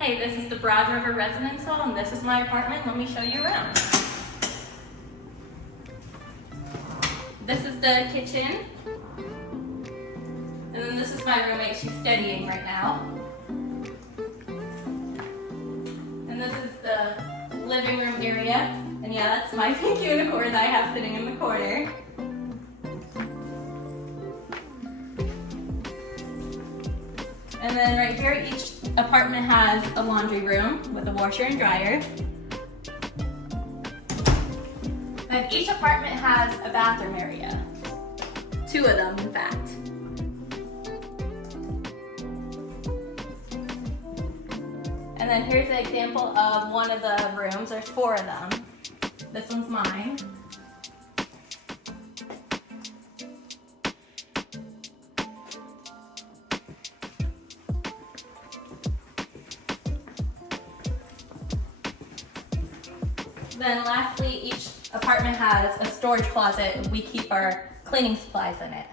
Hey, this is the Broad River Residence Hall, and this is my apartment. Let me show you around. This is the kitchen. And then this is my roommate. She's studying right now. And this is the living room area. And yeah, that's my pink unicorn that I have sitting in the corner. And then right here, each apartment has a laundry room with a washer and dryer. And each apartment has a bathroom area. 2 of them, in fact. And then here's an example of one of the rooms. There's 4 of them. This one's mine. Then lastly, each apartment has a storage closet. We keep our cleaning supplies in it.